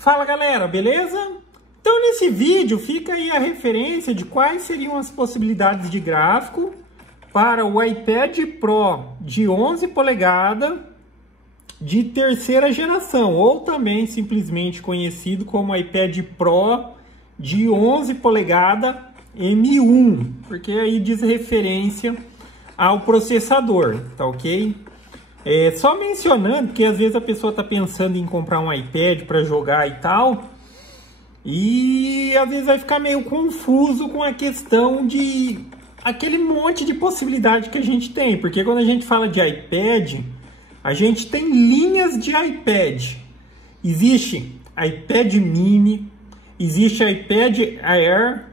Fala galera, beleza? Então nesse vídeo fica aí a referência de quais seriam as possibilidades de gráfico para o iPad Pro de 11 polegadas de terceira geração, ou também simplesmente conhecido como iPad Pro de 11 polegadas M1, porque aí diz referência ao processador, tá ok? Só mencionando que às vezes a pessoa está pensando em comprar um iPad para jogar e tal, e às vezes vai ficar meio confuso com a questão de aquele monte de possibilidade que a gente tem, porque quando a gente fala de iPad, a gente tem linhas de iPad. Existe iPad mini, existe iPad Air,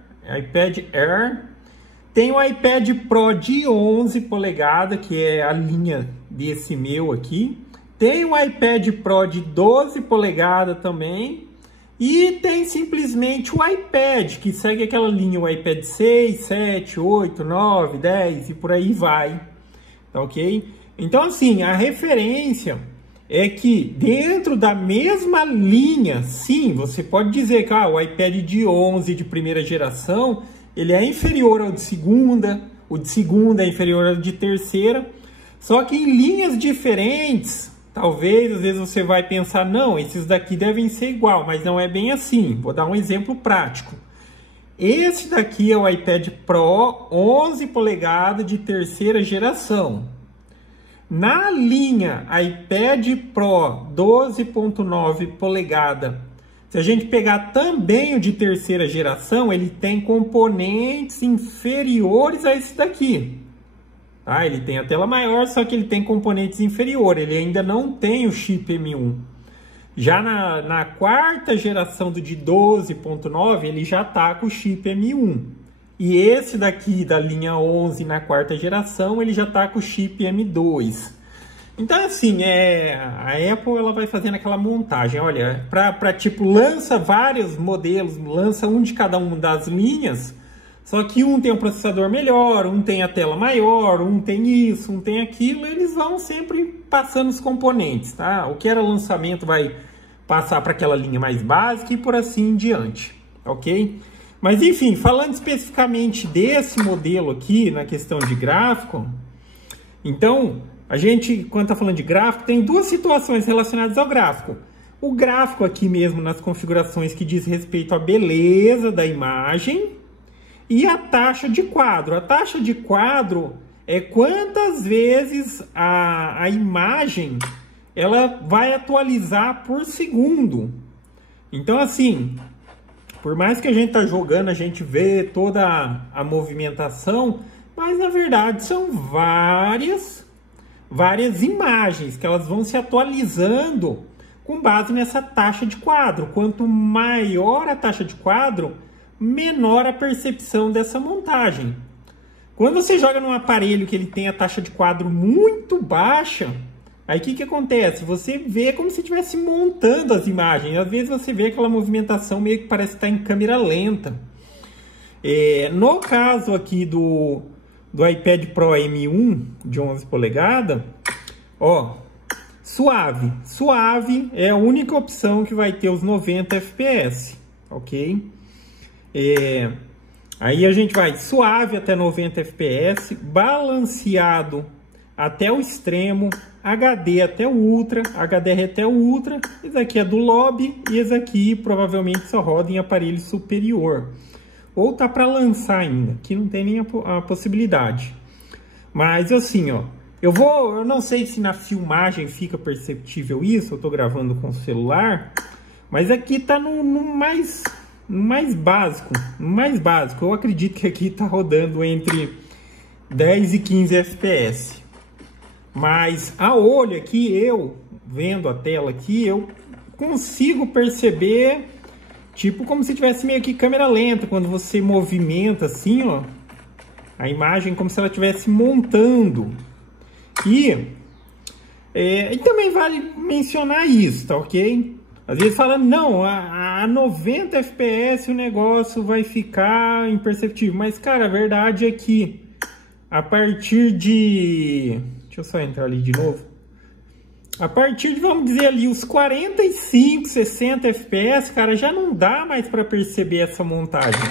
tem o iPad Pro de 11 polegadas, que é a linha desse meu aqui. Tem o iPad Pro de 12 polegadas também. E tem simplesmente o iPad, que segue aquela linha, o iPad 6, 7, 8, 9, 10 e por aí vai. Tá ok? Então assim, a referência é que dentro da mesma linha, sim, você pode dizer que o iPad de 11 de primeira geração, ele é inferior ao de segunda, o de segunda é inferior ao de terceira, só que em linhas diferentes, talvez, às vezes você vai pensar, não, esses daqui devem ser igual, mas não é bem assim. Vou dar um exemplo prático. Esse daqui é o iPad Pro 11 polegadas de terceira geração. Na linha iPad Pro 12.9 polegadas, se a gente pegar também o de terceira geração, ele tem componentes inferiores a esse daqui. Tá? Ele tem a tela maior, só que ele tem componentes inferiores. Ele ainda não tem o chip M1. Já na quarta geração do de 12.9, ele já está com o chip M1. E esse daqui da linha 11 na quarta geração, ele já está com o chip M2. Então assim, a Apple ela vai fazendo aquela montagem, olha, para tipo, lança vários modelos, lança um de cada uma das linhas, só que um tem um processador melhor, um tem a tela maior, um tem isso, um tem aquilo, eles vão sempre passando os componentes, tá? O que era lançamento vai passar para aquela linha mais básica e por assim em diante, ok? Mas enfim, falando especificamente desse modelo aqui, na questão de gráfico, então, a gente, quando está falando de gráfico, tem duas situações relacionadas ao gráfico. O gráfico aqui mesmo, nas configurações que diz respeito à beleza da imagem e a taxa de quadro. A taxa de quadro é quantas vezes a imagem ela vai atualizar por segundo. Então, assim, por mais que a gente tá jogando, a gente vê toda a movimentação, mas na verdade são várias imagens que elas vão se atualizando com base nessa taxa de quadro. Quanto maior a taxa de quadro, menor a percepção dessa montagem. Quando você joga num aparelho que ele tem a taxa de quadro muito baixa, aí o que acontece? Você vê como se estivesse montando as imagens. Às vezes você vê aquela movimentação meio que parece estar em câmera lenta. No caso aqui do iPad Pro M1 de 11 polegadas, ó, suave. Suave é a única opção que vai ter os 90 FPS, ok? Aí a gente vai suave até 90 FPS, balanceado até o extremo, HD até o Ultra, HDR até o Ultra. Esse aqui é do lobby e esse aqui provavelmente só roda em aparelho superior. Ou tá para lançar ainda, que não tem nem a possibilidade. Mas assim, ó, eu não sei se na filmagem fica perceptível isso, eu tô gravando com o celular, mas aqui tá no mais básico, eu acredito que aqui tá rodando entre 10 e 15 FPS. Mas a olho aqui, eu vendo a tela aqui, eu consigo perceber, tipo como se tivesse meio que câmera lenta, quando você movimenta assim, ó, a imagem como se ela estivesse montando. E também vale mencionar isso, tá ok? Às vezes fala, não, a 90 FPS o negócio vai ficar imperceptível. Mas, cara, a verdade é que a partir de... Deixa eu só entrar ali de novo. a partir de, vamos dizer ali, os 45, 60 FPS, cara, já não dá mais para perceber essa montagem.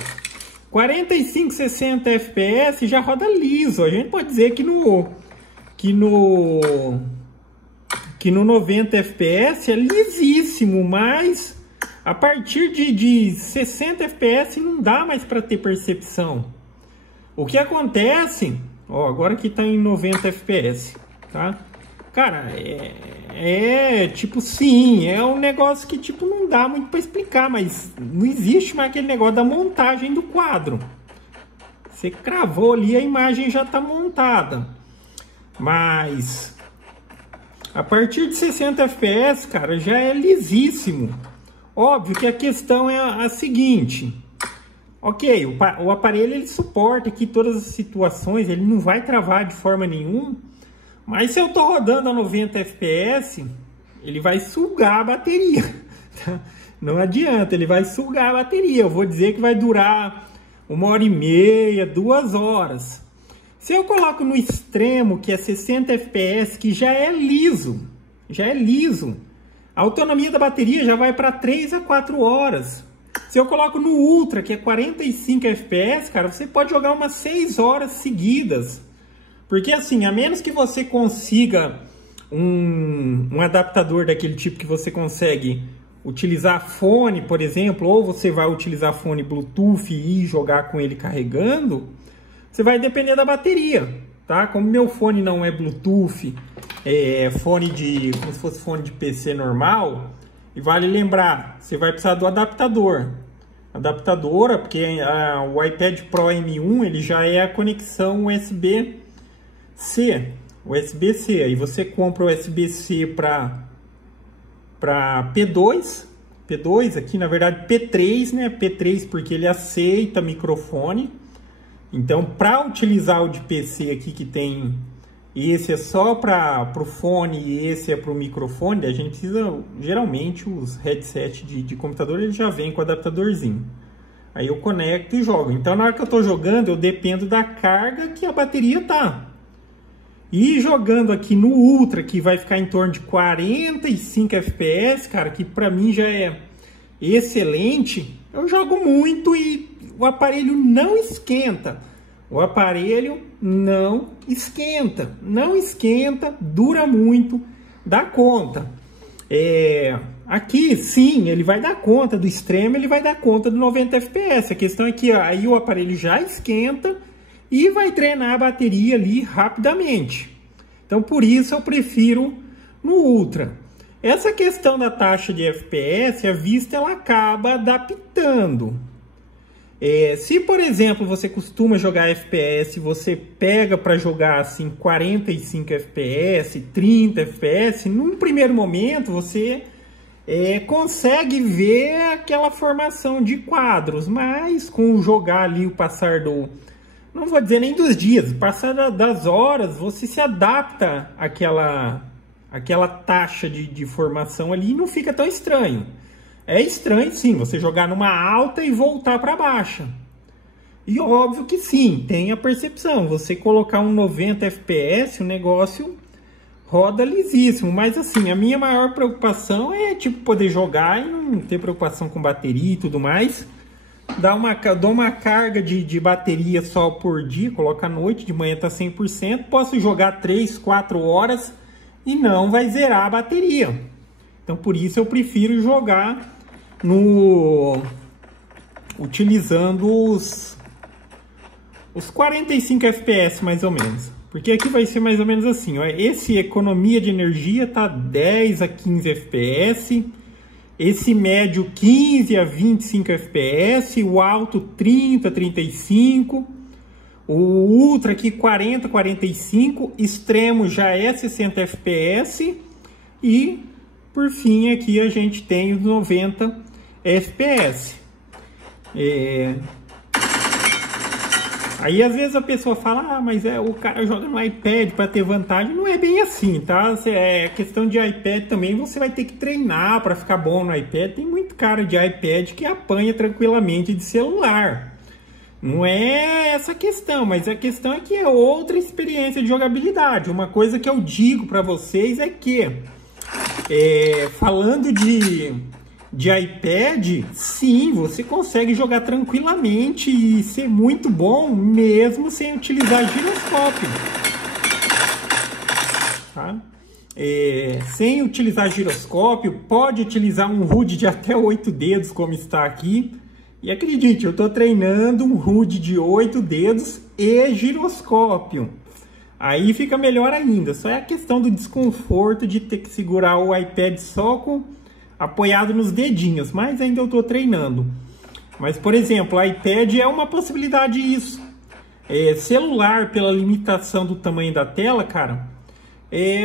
45, 60 FPS já roda liso. A gente pode dizer que no 90 FPS é lisíssimo, mas a partir de 60 FPS não dá mais para ter percepção. O que acontece, ó, agora que tá em 90 FPS, tá? Cara, tipo, sim, é um negócio que tipo não dá muito para explicar, mas não existe mais aquele negócio da montagem do quadro. Você cravou ali, a imagem já tá montada. Mas a partir de 60 FPS, cara, já é lisíssimo. Óbvio que a questão é a seguinte. Ok, o aparelho ele suporta aqui todas as situações, ele não vai travar de forma nenhuma. Mas se eu tô rodando a 90 FPS, ele vai sugar a bateria. Tá? Não adianta, ele vai sugar a bateria. Eu vou dizer que vai durar 1h30, 2 horas. Se eu coloco no extremo, que é 60 FPS, que já é liso, a autonomia da bateria já vai para 3 a 4 horas. Se eu coloco no Ultra, que é 45 FPS, cara, você pode jogar umas 6 horas seguidas. Porque assim, a menos que você consiga um adaptador daquele tipo que você consegue utilizar fone, por exemplo, ou você vai utilizar fone Bluetooth e jogar com ele carregando, você vai depender da bateria, tá? Como meu fone não é Bluetooth, é fone como se fosse fone de PC normal, e vale lembrar, você vai precisar do adaptador. Adaptadora, porque o iPad Pro M1 ele já é a conexão USB-C, aí você compra o USB-C para P2 aqui, na verdade P3, né? P3 porque ele aceita microfone. Então, para utilizar o de PC aqui que tem, esse é só para o fone e esse é para o microfone, a gente precisa, geralmente os headsets de computador ele já vem com adaptadorzinho. Aí eu conecto e jogo. Então, na hora que eu estou jogando, eu dependo da carga que a bateria tá. E jogando aqui no Ultra, que vai ficar em torno de 45 FPS, cara, que para mim já é excelente, eu jogo muito e o aparelho não esquenta. O aparelho não esquenta. Não esquenta, dura muito, dá conta. Aqui, sim, ele vai dar conta do extremo, ele vai dar conta do 90 FPS. A questão é que aí o aparelho já esquenta e vai drenar a bateria ali rapidamente. Então, por isso eu prefiro no Ultra. Essa questão da taxa de FPS, a vista ela acaba adaptando. Se, por exemplo, você costuma jogar FPS, você pega para jogar assim 45 FPS, 30 FPS, num primeiro momento você consegue ver aquela formação de quadros, mas com o jogar ali, o passar não vou dizer nem dos dias, passar das horas, você se adapta àquela taxa de formação ali e não fica tão estranho. É estranho, sim, você jogar numa alta e voltar para baixa. E óbvio que sim, tem a percepção. Você colocar um 90 FPS, o negócio roda lisíssimo. Mas assim, a minha maior preocupação é tipo poder jogar e não ter preocupação com bateria e tudo mais. Dou uma carga de bateria só por dia, coloca à noite, de manhã tá 100%. Posso jogar 3, 4 horas e não vai zerar a bateria. Então por isso eu prefiro jogar utilizando os 45 FPS mais ou menos. Porque aqui vai ser mais ou menos assim, ó, esse economia de energia tá 10 a 15 FPS, esse médio 15 a 25 FPS, o alto 30 a 35, o Ultra aqui 40 a 45, extremo já é 60 FPS e por fim aqui a gente tem os 90 FPS. Aí às vezes a pessoa fala, mas o cara joga no iPad para ter vantagem. Não é bem assim, tá? Questão de iPad também, você vai ter que treinar para ficar bom no iPad. Tem muito cara de iPad que apanha tranquilamente de celular. Não é essa a questão, mas a questão é que é outra experiência de jogabilidade. Uma coisa que eu digo para vocês é que falando de iPad, sim, você consegue jogar tranquilamente e ser muito bom mesmo sem utilizar giroscópio. Tá? Sem utilizar giroscópio, pode utilizar um HUD de até 8 dedos, como está aqui. E acredite, eu estou treinando um HUD de 8 dedos e giroscópio. Aí fica melhor ainda. Só é a questão do desconforto de ter que segurar o iPad só apoiado nos dedinhos. Mas ainda eu estou treinando. Mas, por exemplo, o iPad é uma possibilidade isso. Celular, pela limitação do tamanho da tela, cara...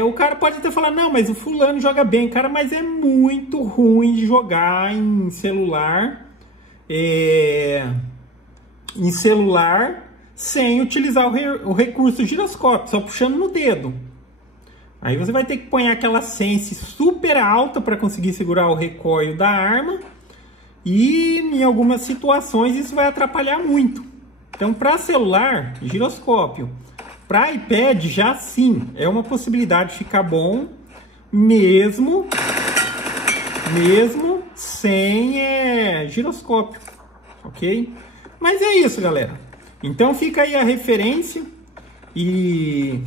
o cara pode até falar, não, mas o fulano joga bem, cara, mas é muito ruim de jogar em celular, sem utilizar o recurso giroscópio, só puxando no dedo. Aí você vai ter que pôr aquela sense super alta para conseguir segurar o recoil da arma, e em algumas situações isso vai atrapalhar muito. Então, para celular, giroscópio. Para iPad, já sim, é uma possibilidade de ficar bom, mesmo sem giroscópio, ok? Mas é isso, galera. Então fica aí a referência e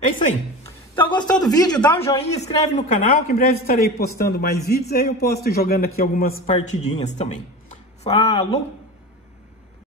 é isso aí. Então, gostou do vídeo? Dá um joinha, inscreve no canal, que em breve estarei postando mais vídeos. Aí eu posto jogando aqui algumas partidinhas também. Falou!